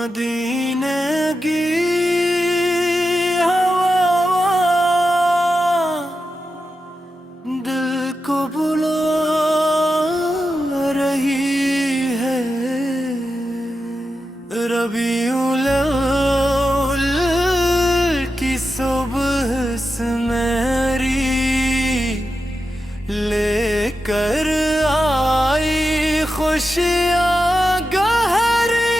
مدینے کی ہوا دل کو بلا رہی ہے، ربیع الاول کی صبح سنہری لے کر آئی خوشیاں گہری،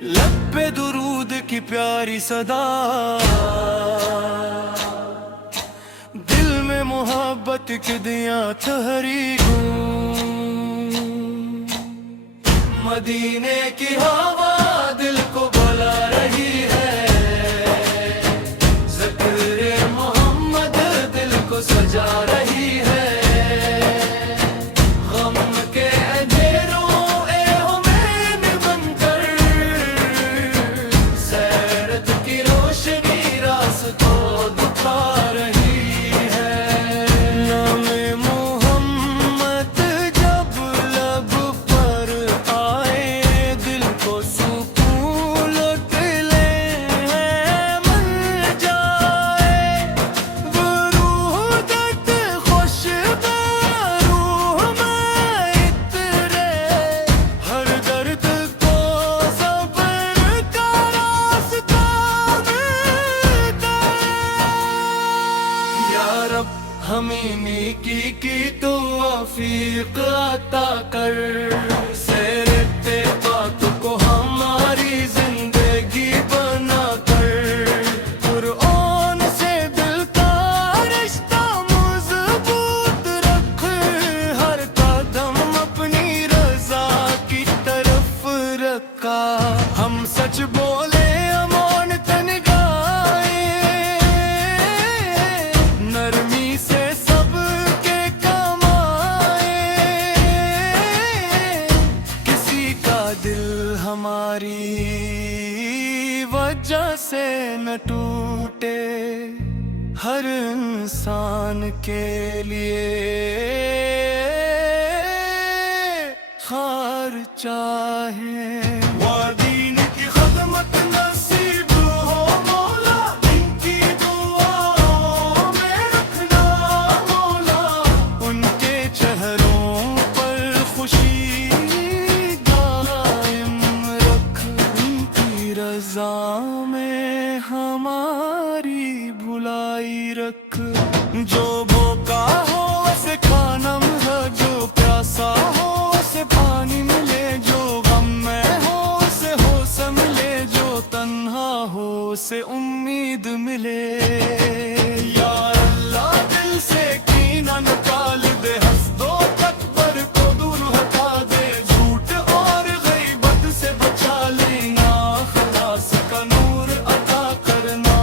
لب پہ درود کی پیاری صدا، دل میں محبت کی دیاں ٹھہری ہوں، مدینے کی ہوا دل کو بلا رہی ہے، ذکر محمد دل کو سجا رہی ہے، غم کے اندھیروں اے امید بن کر سیرت کی روشنی راستوں دکھا رہی ہے، نام محمد جب لب پر آئے دل کو سکون لٹ لے من جائے، وہ روح درد خوش روح میں اترے، ہر درد کو صبر کا راستہ ملتا ہے، یا رب ہمیں نیکی کی توفیق عطا کر، سیر اتباع کو ہماری زندگی بنا کر، قرآن سے دل کا رشتہ مضبوط رکھ، ہر قدم اپنی رضا کی طرف رکھا، ہم سچ بولے امانت نگاہیں، نرمی سے سب کے کمائے، کسی کا دل ہماری وجہ سے نہ ٹوٹے، ہر انسان کے لیے خیر چاہے، دین کی خدمت نصیب ہو مولا، ان کی دعاؤں میں رکھنا مولا، ان کے چہروں پر خوشی دائم رکھ، ان کی رضا میں ہماری بھلائی رکھ، جو بھوکا ہو اسے کھانا ملے، جو پیاسا ہو اسے پانی ملے، جو غم میں ہو اسے حوصلہ ملے، جو تنہا ہو اسے امید ملے، یا اللہ دل سے کینہ نکال دے، حسد و تکبر کو دور ہٹا دے، جھوٹ اور غیبت سے بچا لینا، اخلاص کا نور عطا کرنا،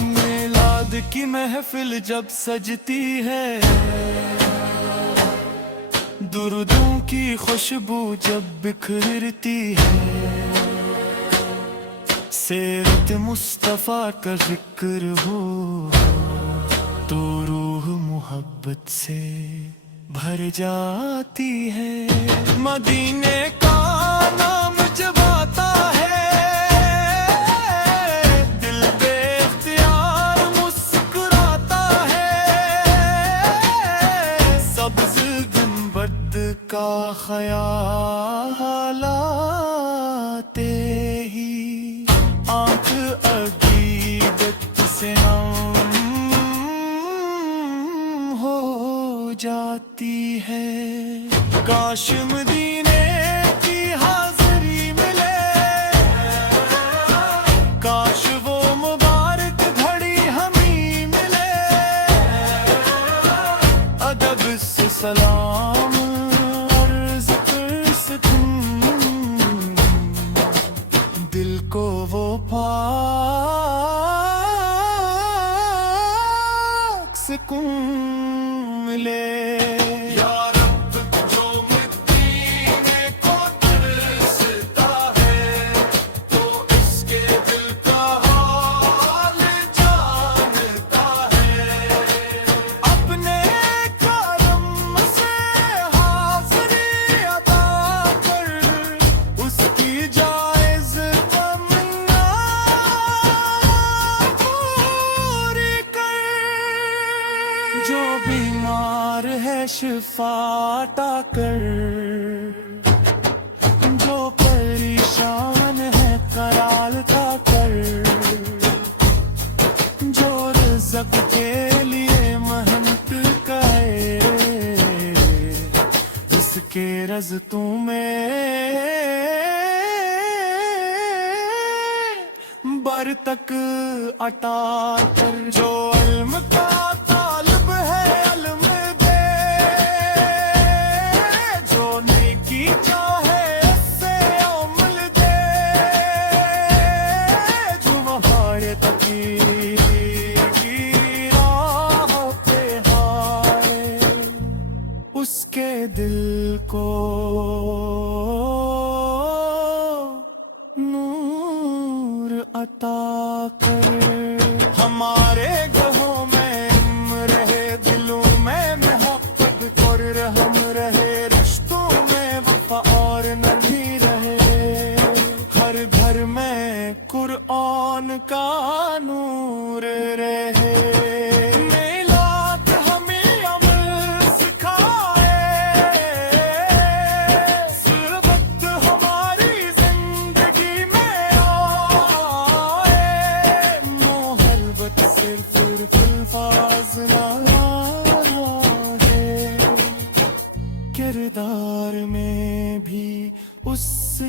میلاد کی محفل جب سجتی ہے، درودوں کی خوشبو جب بکھرتی ہے، سیرت مصطفیٰ کا ذکر ہو تو روح محبت سے بھر جاتی ہے، مدینے کا نام جب آتا ہے دل بے اختیار مسکراتا ہے، سبز گنبد کا خیال آتے ہی آنکھ عقیدت سے نم ہو جاتی ہے، کاش مدینے کی حاضری ملے، کاش وہ مبارک گھڑی ہمیں ملے، ادب سے سلام عرض کر سکوں، دل کو وہ پاک سکون ملے، یا رب جو مدینے وفا کر جو پریشان ہے کرال کر جو رزق کے لیے محنت کرے اس کے رزقوں میں بر تک عطا کر جو علم کا طالب ہے علم دے جو نیکی چاہے اس سے عمل دے جو ہمارے تقی کی راہ پہ ہائے اس کے دل کو عطا کر ہمارے گہوں میں رہے دلوں میں محبت اور رحم رہے رشتوں میں وفا اور نرمی رہے ہر گھر میں قرآن کا نور رہے میلاد ہمیں عمل سکھائے صربت ہماری زندگی میں صرف الفاظ نہ ہے کردار میں بھی اس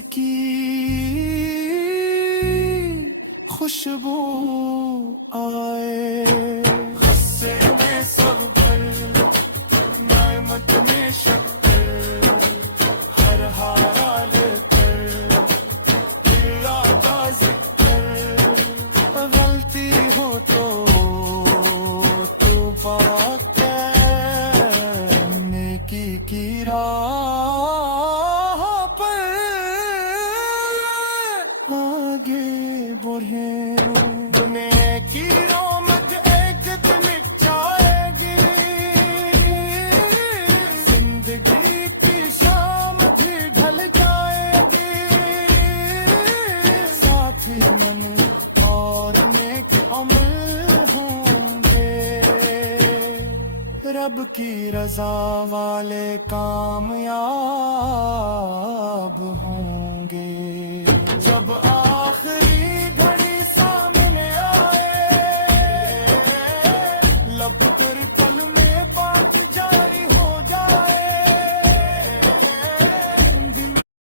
کی خوشبو آئے غصے میں صبر نعمت میں شکر ہر حال پر اللہ کا ذکر غلطی ہو تو نیکی کی راہ پر آگے بڑھے نیکی رحمت ایک دن جائے گی زندگی کی شام بھی ڈھل جائے گی ساتھی من اور نیک عمل ہوں گے رب کی رضا والے کامیاب